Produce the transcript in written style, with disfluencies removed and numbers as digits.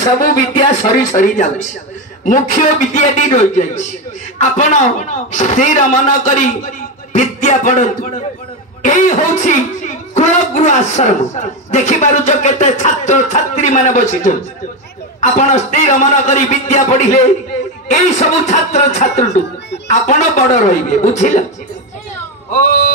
सब विद्या सरी सरी जाउछि मुख्य विद्या दी रहि जाइछि आपण स्थिर मन करी विद्या पढ़ंतु एई होछि कुलगुरु आश्रम देखि पारु जो केते छात्र छात्री माने बसिछन आपण स्थिर मन करी विद्या पढ़िले एई सब छात्र छात्रटु आपण बड़ रहिबे बुझिला ओ